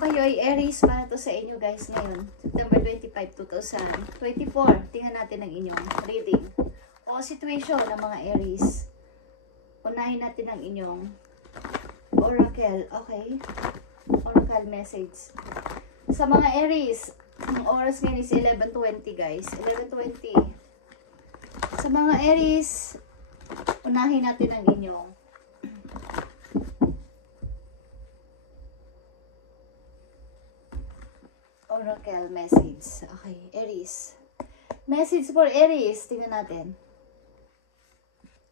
kayo ay Aries, para to sa inyo guys ngayon. September 25, 2024. Tingnan natin ang inyong reading o situation ng mga Aries. Unahin natin ang inyong oracle. Okay? Oracle message. Sa mga Aries, ang oras ngayon is 11:20 guys. 11:20. Sa mga Aries, unahin natin ang inyong oracle message. Okay, Aries. Message for Aries. Tingnan natin.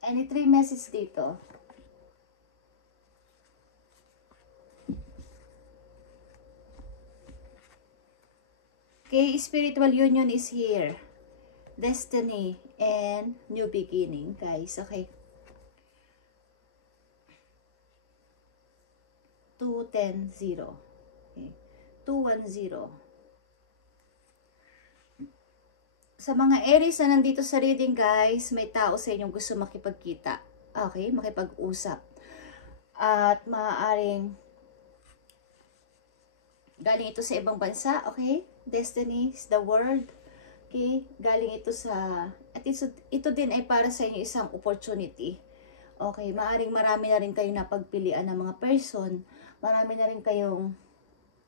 Any 3 message dito. Okay, spiritual union is here. Destiny and new beginning, guys. Okay. 2-10-0. Okay. 2-1-0. Sa mga Aries na nandito sa reading guys, may tao sa inyong gusto makipagkita. Okay, makipag-usap. At maaaring galing ito sa ibang bansa, okay? Destiny is the world. Okay, galing ito sa, at ito din ay para sa inyo isang opportunity. Okay, maaaring marami na rin kayong napagpilian ng mga person. Marami na rin kayong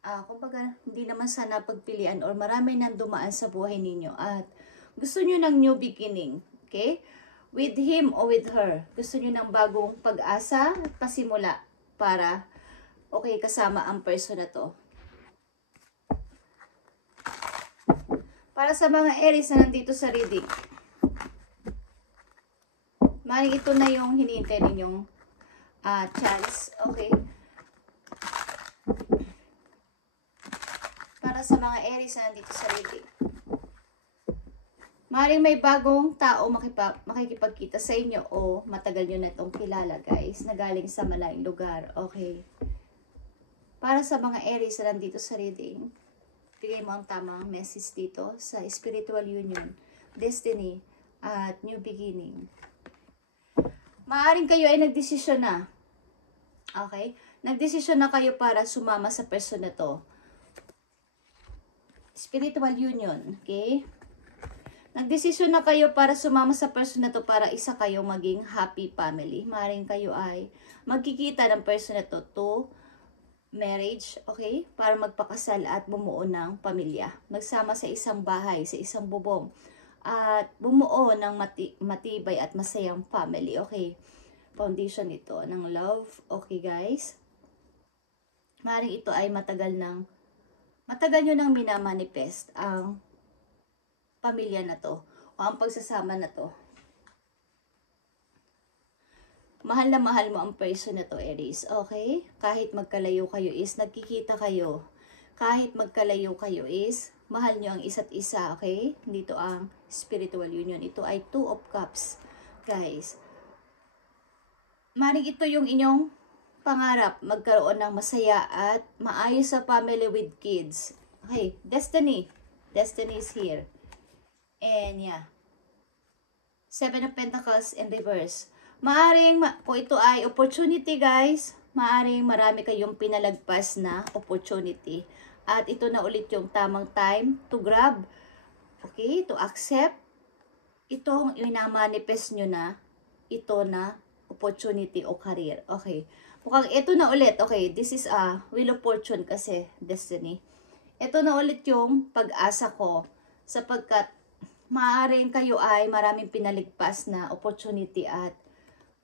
kumbaga, hindi naman sana pagpilian or marami nang dumaan sa buhay ninyo at gusto nyo ng new beginning, okay? With him or with her. Gusto nyo ng bagong pag-asa at pasimula para, okay, kasama ang person na to. Para sa mga Aries na nandito sa reading, maring ito na yung hinihintay ninyong chance, okay? Sa mga Aries na nandito sa reading. Maaaring may bagong tao makikipagkita sa inyo o matagal nyo na itong kilala guys, na galing sa malayong lugar. Okay. Para sa mga Aries na nandito sa reading, bigay mo ang tamang message dito sa spiritual union, destiny, at new beginning. Maaaring kayo ay nagdesisyon na. Okay? Nagdesisyon na kayo para sumama sa person na to. Spiritual union, okay? Nagdesisyon na kayo para sumama sa person na to para isa kayong maging happy family. Maaaring kayo ay magkikita ng person na to marriage, okay? Para magpakasal at bumuo ng pamilya. Magsama sa isang bahay, sa isang bubong. At bumuo ng matibay at masayang family, okay? Foundation ito ng love, okay guys? Maaaring ito ay matagal nyo nang minamanifest ang pamilya na to o ang pagsasama na to. Mahal na mahal mo ang person na to, Aries. Okay? Kahit magkalayo kayo is nagkikita kayo. Kahit magkalayo kayo is mahal nyo ang isa't isa. Okay? Dito ang spiritual union. Ito ay 2 of Cups. Guys. Maring ito yung inyong pangarap, magkaroon ng masaya at maayos sa family with kids. Okay, destiny. Destiny is here. And yeah. 7 of Pentacles in reverse. Maaring, kung ito ay opportunity guys, maaring marami kayong pinalagpas na opportunity. At ito na ulit yung tamang time to grab. Okay, to accept. Itong minamanifest nyo na, ito na opportunity o career. Okay. Mukhang ito na ulit. Okay, this is a wheel of fortune kasi destiny. Ito na ulit yung pag-asa ko sapagkat maaaring kayo ay maraming pinaligpas na opportunity at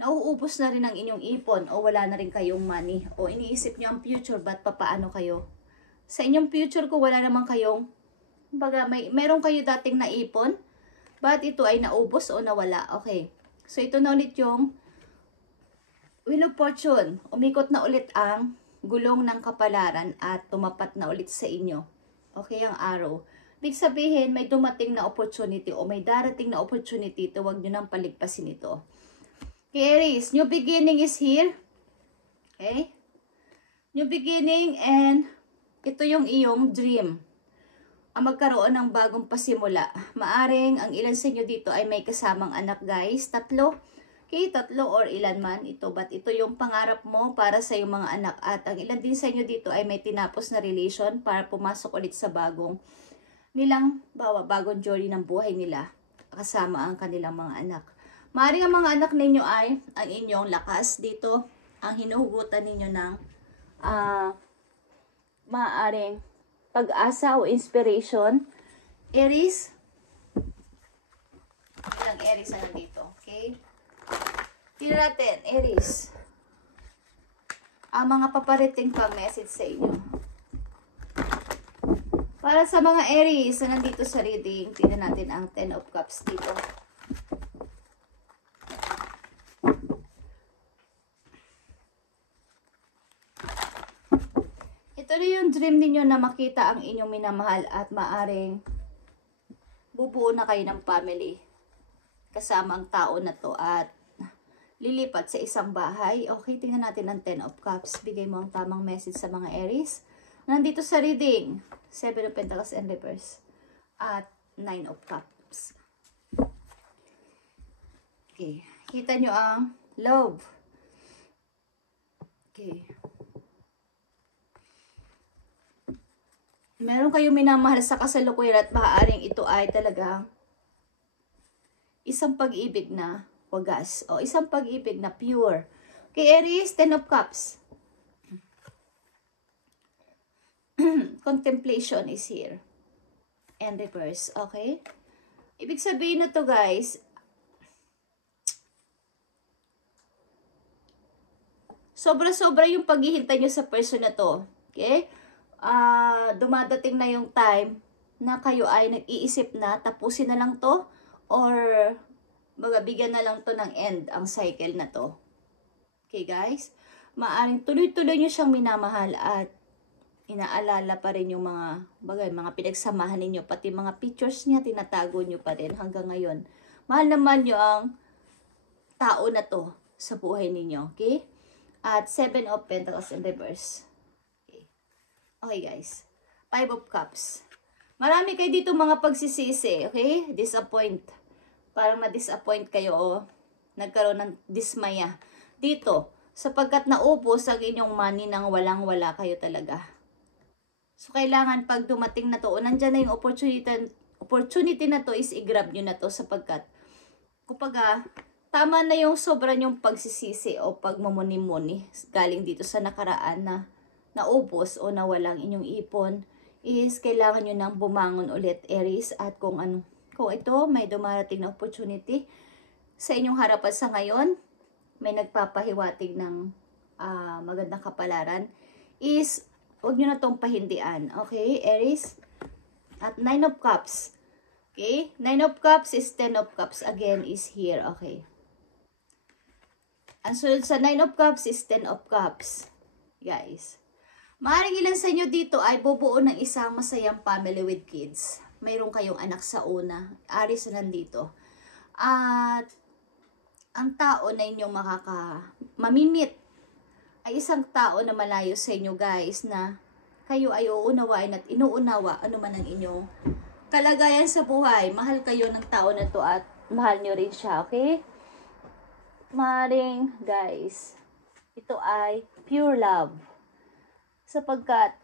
nauubos na rin ang inyong ipon o wala na rin kayong money o iniisip nyo ang future but papaano kayo. Sa inyong future ko wala naman kayong baga meron kayo dating naipon but ito ay naubos o nawala. Okay, so ito na ulit yung Wheel of Fortune, umikot na ulit ang gulong ng kapalaran at tumapat na ulit sa inyo. Okay, ang arrow. Ibig sabihin, may dumating na opportunity o may darating na opportunity, huwag nyo nang paligpasin ito. Okay, Aries, new beginning is here. Okay? New beginning and ito yung iyong dream. Ang magkaroon ng bagong pasimula. Maaring ang ilan sa inyo dito ay may kasamang anak guys. 3. Okay, 3 or ilan man ito. But ito yung pangarap mo para sa iyong mga anak. At ang ilan din sa inyo dito ay may tinapos na relation para pumasok ulit sa bagong journey ng buhay nila. Kasama ang kanilang mga anak. Maaaring ang mga anak ninyo ay ang inyong lakas dito. Ang hinuhugutan ninyo ng maaaring pag-asa o inspiration. Aries. Ilang Aries na dito. Okay? Tingnan natin, Aries. Ang mga paparating pang message sa inyo. Para sa mga Aries na nandito sa reading, tingnan natin ang 10 of Cups dito. Ito na yung dream ninyo na makita ang inyong minamahal at maaring bubuo na kayo ng family kasama ang tao na to at lilipat sa isang bahay. Okay, tingnan natin ang 10 of Cups. Bigay mo ang tamang message sa mga Aries. Nandito sa reading, 7 of Pentacles and reverse. At 9 of Cups. Okay, kita nyo ang love. Okay. Meron kayong minamahal sa kasalukuyan at maaaring ito ay talagang isang pag-ibig na wagas o isang pag-ibig na pure. Okay, Aries, 10 of Cups. Contemplation is here. And reverse, okay? Ibig sabihin na to, guys, sobra-sobra yung paghihintay nyo sa person na to. Okay? Dumadating na yung time na kayo ay nag-iisip na tapusin na lang to or bigyan na lang to ng end ang cycle na to. Okay, guys? Maaring tuloy-tuloy nyo siyang minamahal at inaalala pa rin yung mga pinagsamahan ninyo, pati mga pictures niya, tinatago nyo pa rin hanggang ngayon. Mahal naman nyo ang tao na to sa buhay ninyo, okay? At 7 of Pentacles in reverse. Okay, guys. 5 of Cups. Marami kayo dito mga pagsisisi, okay? Disappoint. Parang na-disappoint kayo o nagkaroon ng dismaya dito sapagkat naubos ang inyong money nang walang-wala kayo talaga. So, kailangan pag dumating na to, o nandyan na yung opportunity na to is i-grab nyo na to sapagkat kupaga, tama na yung sobra yung pagsisisi o pagmumuni-muni galing dito sa nakaraan na naubos o nawalang inyong ipon is kailangan nyo nang bumangon ulit, Aries, at kung ito may dumarating na opportunity sa inyong harapan sa ngayon, may nagpapahiwatig ng magandang kapalaran, is huwag nyo na itong pahindian. Okay, Aries? At 9 of Cups. Okay? 9 of Cups is 10 of Cups again is here. Okay. Ang sunod sa 9 of Cups is 10 of Cups. Guys. Maaaring ilan sa inyo dito ay bubuo ng isang masayang family with kids. Mayroon kayong anak sa una. Aries na nandito. At ang tao na inyong mamimit ay isang tao na malayo sa inyo, guys, na kayo ay uunawain at inuunawa ano man ang inyong kalagayan sa buhay. Mahal kayo ng tao na to at mahal nyo rin siya, okay? Maring, guys, ito ay pure love. Sapagkat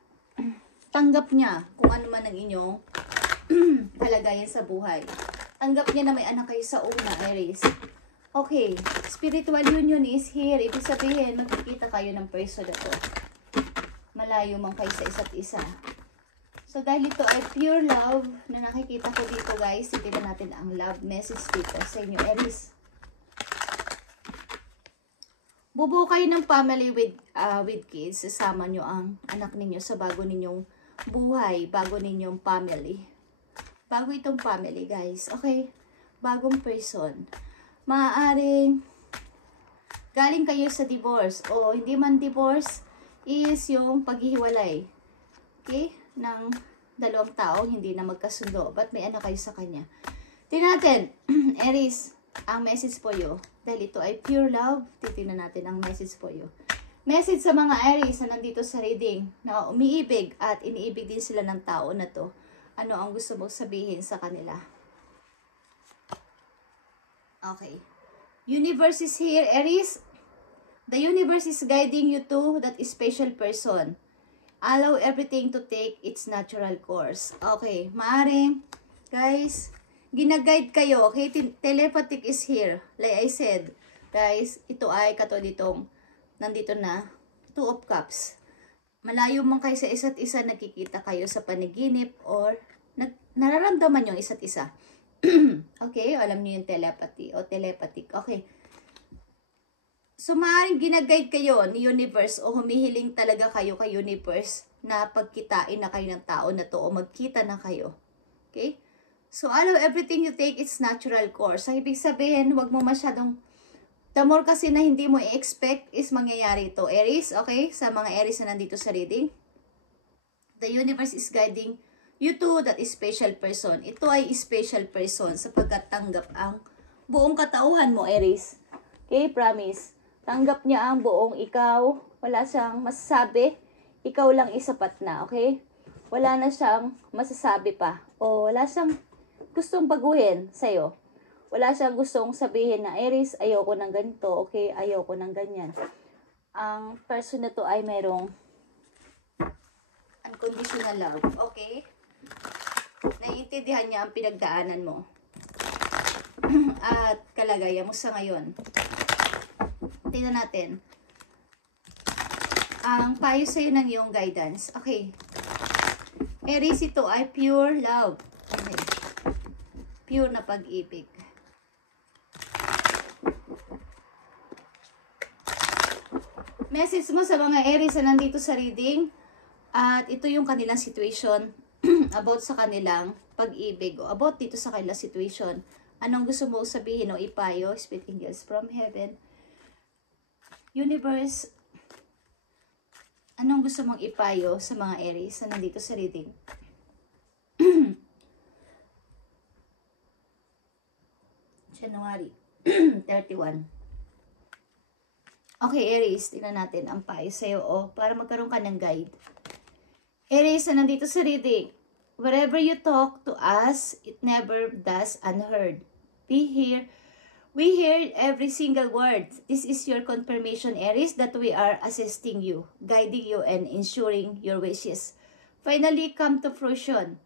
tanggap niya kung ano man ang inyong kalagayan sa buhay. Tanggap niya na may anak kayo sa una, Aries. Okay, spiritual union is here. Ibig sabihin, magkikita kayo ng person na to. Malayo man kayo sa isa't isa. So, dahil ito ay pure love na nakikita ko dito, guys, tignan natin ang love message dito sa inyo, Aries. Bubuo kayo ng family with kids. Sasama nyo ang anak ninyo sa bago ninyong buhay, bago ninyong family. Bago itong family, guys. Okay? Bagong person. Maaaring galing kayo sa divorce o hindi man divorce is yung paghihiwalay, okay, ng dalawang tao hindi na magkasundo but may anak kayo sa kanya. Tingnan natin Aries, ang message po you dahil ito ay pure love. Titingnan natin ang message po you. Message sa mga Aries na nandito sa reading na umiibig at iniibig din sila ng tao na to. Ano ang gusto mong sabihin sa kanila? Okay. Universe is here, Aries. The universe is guiding you to that special person. Allow everything to take its natural course. Okay, maaring, guys, ginaguide kayo. Okay, telepathic is here. Like I said, guys, ito ay katulad itong, nandito na, Two of Cups. Malayo man kayo sa isa't isa, nakikita kayo sa panaginip or nararamdaman yung isa't isa. Okay, alam niyo yung telepathy o telepathic. Okay. So, maaaring ginaguide kayo ni universe o humihiling talaga kayo kay universe na pagkitain na kayo ng tao na to o magkita na kayo. Okay? So, allow everything you take its natural course. Ang ibig sabihin, wag mo masyadong, the more kasi na hindi mo i-expect is mangyayari ito. Aries, okay? Sa mga Aries na nandito sa reading, the universe is guiding you to that special person. Ito ay special person sapagkat tanggap ang buong katauhan mo, Aries. Okay, promise. Tanggap niya ang buong ikaw. Wala siyang masasabi. Ikaw lang isapat na, okay? Wala na siyang masasabi pa. O wala siyang gustong baguhin sa'yo. Wala siyang gustong sabihin na, Aries, ayoko ng ganito, okay? Ayoko ng ganyan. Ang person na to ay mayroong unconditional love, okay? Naiintindihan niya ang pinagdaanan mo. At kalagayan mo sa ngayon. Tingnan natin. Ang payo sa'yo ng iyong guidance. Okay. Aries, ito ay pure love. Okay. Pure na pag-ibig. Message mo sa mga Aries na nandito sa reading. At ito yung kanilang situation about sa kanilang pag-ibig o about dito sa kanilang situation. Anong gusto mo sabihin o ipayo? Spirit angels from heaven. Universe, anong gusto mong ipayo sa mga Aries na nandito sa reading? January 31. Okay, Aries, tingnan natin ang payo sa'yo o para magkaroon ka ng guide. Aries na nandito sa reading, wherever you talk to us, it never does unheard. We hear every single word. This is your confirmation, Aries, that we are assisting you, guiding you, and ensuring your wishes finally come to fruition.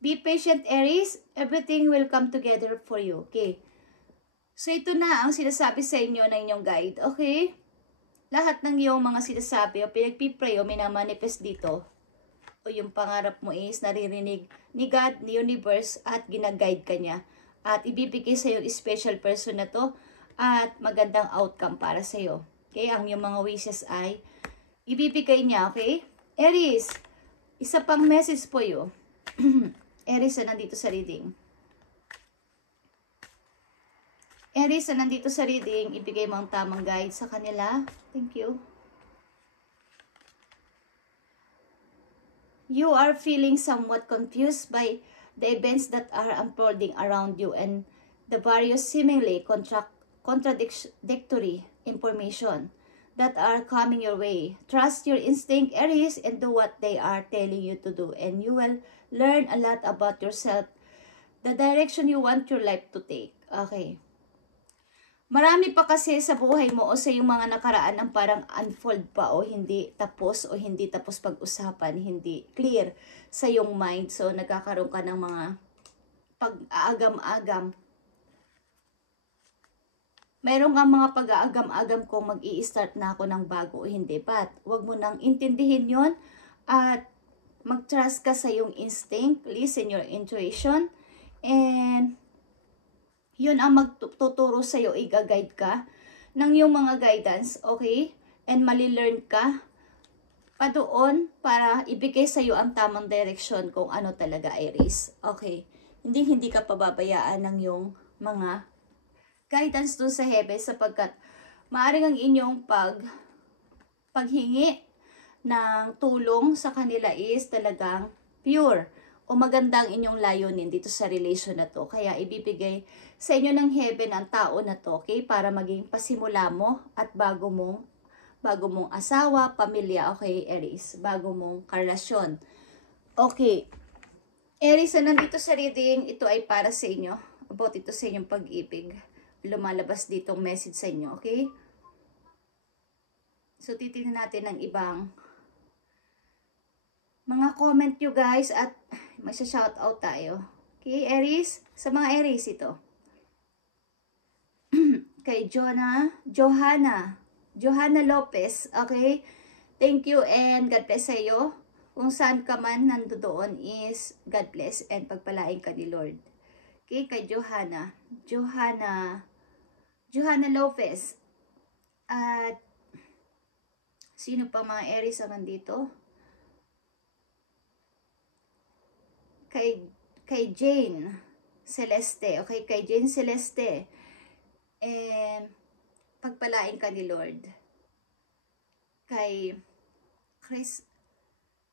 Be patient, Aries. Everything will come together for you. Okay? So, ito na ang sinasabi sa inyo ng inyong guide. Okay? Lahat ng iyong mga sinasabi o pinagpipray o minamanifest dito o yung pangarap mo is naririnig ni God, ni universe at ginaguide ka niya. At ibibigay sa iyo special person na to at magandang outcome para sa iyo. Okay? Ang iyong mga wishes ay ibibigay niya. Okay? Aries, isa pang message po yo. Aries na nandito sa reading. Aries na nandito sa reading, ibigay mo ang tamang guide sa kanila. Thank you. You are feeling somewhat confused by the events that are unfolding around you and the various seemingly contradictory information that are coming your way. Trust your instinct, Aries, and do what they are telling you to do, and you will learn a lot about yourself, the direction you want your life to take. Okay. Marami pa kasi sa buhay mo o sa iyong mga nakaraan ang parang unfold pa o hindi tapos pag-usapan, hindi clear sa iyong mind. So, nagkakaroon ka ng mga pag-aagam-agam. Mayroon nga mga pag-aagam-agam kung mag-i-start na ako ng bago o hindi. But, huwag mo nang intindihin yon at mag-trust ka sa iyong instinct, listen your intuition, and yun ang magtuturo sa iyo, i-guide ka ng iyong mga guidance, okay? And malilearn ka pa doon para ibigay sa iyo ang tamang direction kung ano talaga, Aries. Okay? Hindi ka pababayaan ng iyong mga guidance doon sa heaven sapagkat maaaring ang inyong paghingi ng tulong sa kanila is talagang pure o magandang inyong layunin dito sa relation na to. Kaya ibibigay sa inyo ng heaven ang tao na to, okay? Para maging pasimula mo at bago mong asawa, pamilya, okay, Aries? Bago mong karelasyon. Okay. Aries, na nandito sa reading, ito ay para sa inyo. About ito sa inyong pag-ibig. lumalabas ditong message sa inyo, okay? So, titingnan natin ang ibang mga comment nyo guys at may shoutout tayo. Okay, Aries? Sa mga Aries ito. Kay Johanna Lopez, okay? Thank you and God bless sa iyo. Kung saan ka man nandoon is God bless and pagpalain ka ni Lord. Okay, kay Johanna Lopez. At sino pa mga Aries ang nandito? Kay Jane Celeste, okay? Kay Jane Celeste. And pagpalain ka ni Lord. Kay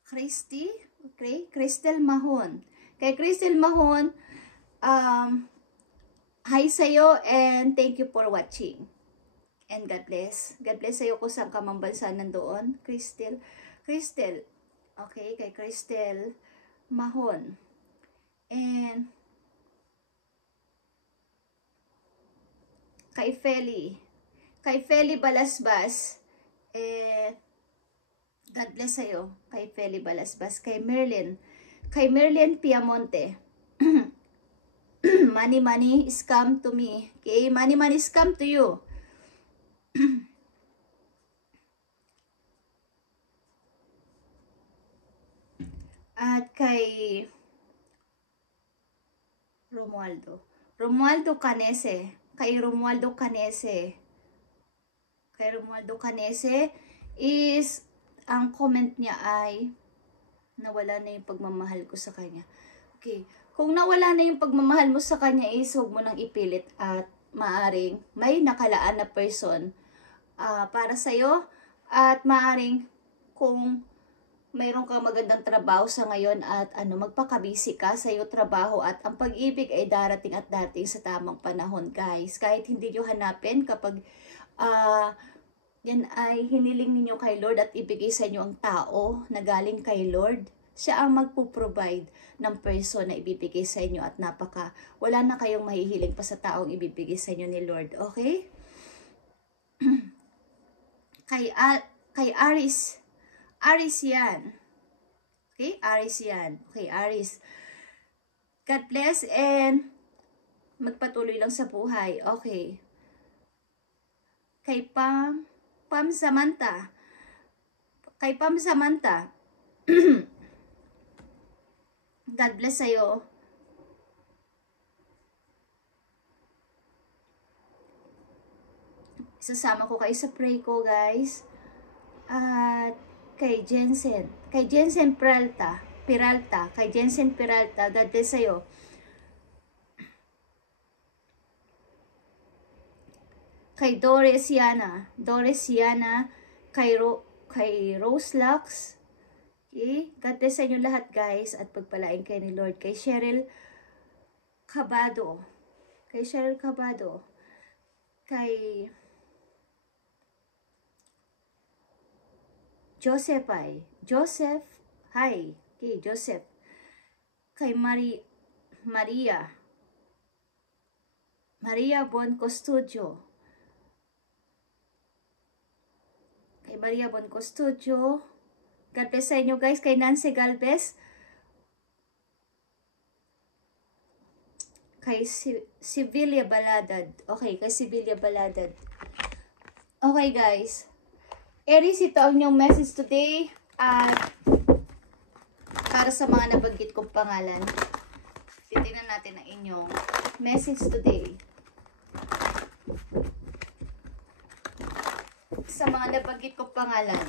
Christy, okay? Crystal Mahon. Kay Crystal Mahon, hi sa'yo and thank you for watching. And God bless. God bless sa'yo kung saan ka mang bansa nandoon. Crystal. Okay, kay Crystal Mahon. And kay Feli Balasbas, God bless sa'yo, kay Feli Balasbas, kay Merlin Piamonte, money scam to me, okay, money scam to you. At kay Romualdo Canese. Kay Romualdo Canese is, ang comment niya ay, nawala na yung pagmamahal ko sa kanya. Okay. Kung nawala na yung pagmamahal mo sa kanya is, huwag mo nang ipilit at maaring may nakalaan na person para sa'yo. At maaring kung mayroon kang magandang trabaho sa ngayon at magpakabisi ka sa iyo trabaho at ang pag-ibig ay darating at darating sa tamang panahon guys. Kahit hindi nyo hanapin kapag yan ay hiniling ninyo kay Lord at ibigay sa inyo ang tao na galing kay Lord, siya ang magpo-provide ng person na ibibigay sa inyo at wala na kayong mahihiling pa sa taong ibibigay sa inyo ni Lord. Okay? Kay Aries yan. Okay, Aries yan. Okay, Aries. God bless and magpatuloy lang sa buhay. Okay. Kay Pam Samantha. God bless sa'yo. Isasama ko kayo sa pray ko, guys. At kay Jensen Peralta, God bless sa'yo. Kay Doresiana, kay Rose Lux, okay? God bless sa inyo lahat guys at pagpalain kayo ni Lord. Kay Cheryl Cabado, kay Joseph, hi, okay, Joseph. Kay Maria Bon Custodio. Kay Maria Bon Custodio. God bless sa inyo guys. Kay Nancy Galvez. Kay Sibilia Baladad. Okay, kay Sibilia Baladad. Okay guys. Aries, ito ang inyong message today at para sa mga nabanggit kong pangalan, titignan natin ang inyong message today. Sa mga nabanggit kong pangalan,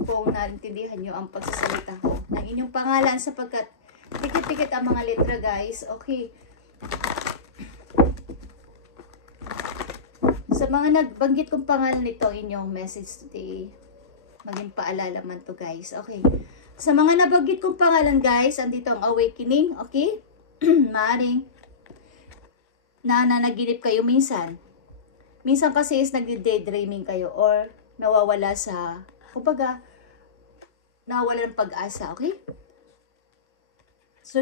kung naintindihan nyo ang pagsasalita ko ng inyong pangalan sapagkat tikit-tikit ang mga letra guys, okay. Sa mga nagbanggit kong pangalan nito ang inyong message today, maging paalala man to guys, okay. Sa mga nabanggit kong pangalan guys, andito ang awakening, okay. Maaring nananaginip kayo minsan. Minsan kasi is nagde-daydreaming kayo or nawawala sa, kumbaga, nawawala ng pag-asa, okay. So,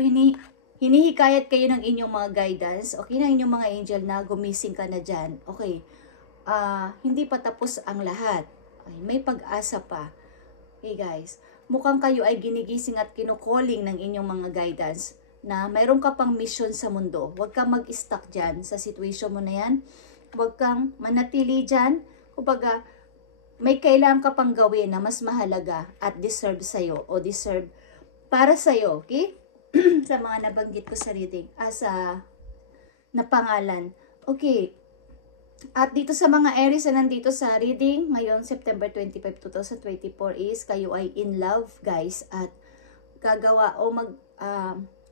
hinihikayat kayo ng inyong mga guidance, okay, ng inyong mga angel na gumising ka na dyan. Okay, hindi pa tapos ang lahat. Okay, may pag-asa pa. Okay guys, mukhang kayo ay ginigising at kinukalling ng inyong mga guidance na mayroon ka pang mission sa mundo. Huwag kang mag-stuck dyan sa situation mo na yan. Huwag kang manatili dyan. Kumbaga, may kailangan ka pang gawin na mas mahalaga at deserve sa'yo o deserve para sa'yo, okay? Sa mga nabanggit ko sa reading, na pangalan. Okay. At dito sa mga Aries na nandito sa reading, ngayon September 25, 2024 is, kayo ay in love, guys. At gagawa o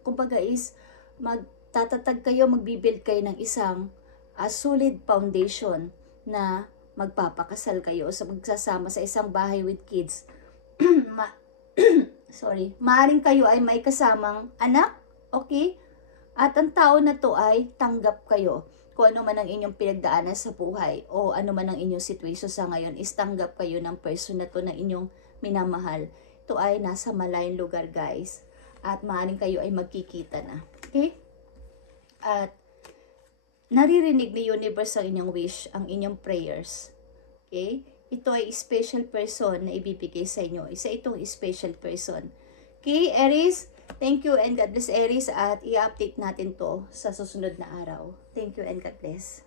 kumbaga is, magtatatag kayo, magbibuild kayo ng isang solid foundation na magpapakasal kayo o magsasama sa isang bahay with kids. Sorry. Maaring kayo ay may kasamang anak, okay? At ang tao na to ay tanggap kayo. Kung ano man ang inyong pinagdaanan sa buhay o ano man ang inyong situation sa ngayon is tanggap kayo ng person na to na inyong minamahal. Ito ay nasa malayong lugar, guys. At maaaring kayo ay magkikita na. Okay? At naririnig ni universe ang inyong wish, ang inyong prayers. Okay? Ito ay special person na ibibigay sa inyo. Isa itong special person. Okay, Aries? Thank you and God bless, Aries, at i-update natin to sa susunod na araw. Thank you and God bless.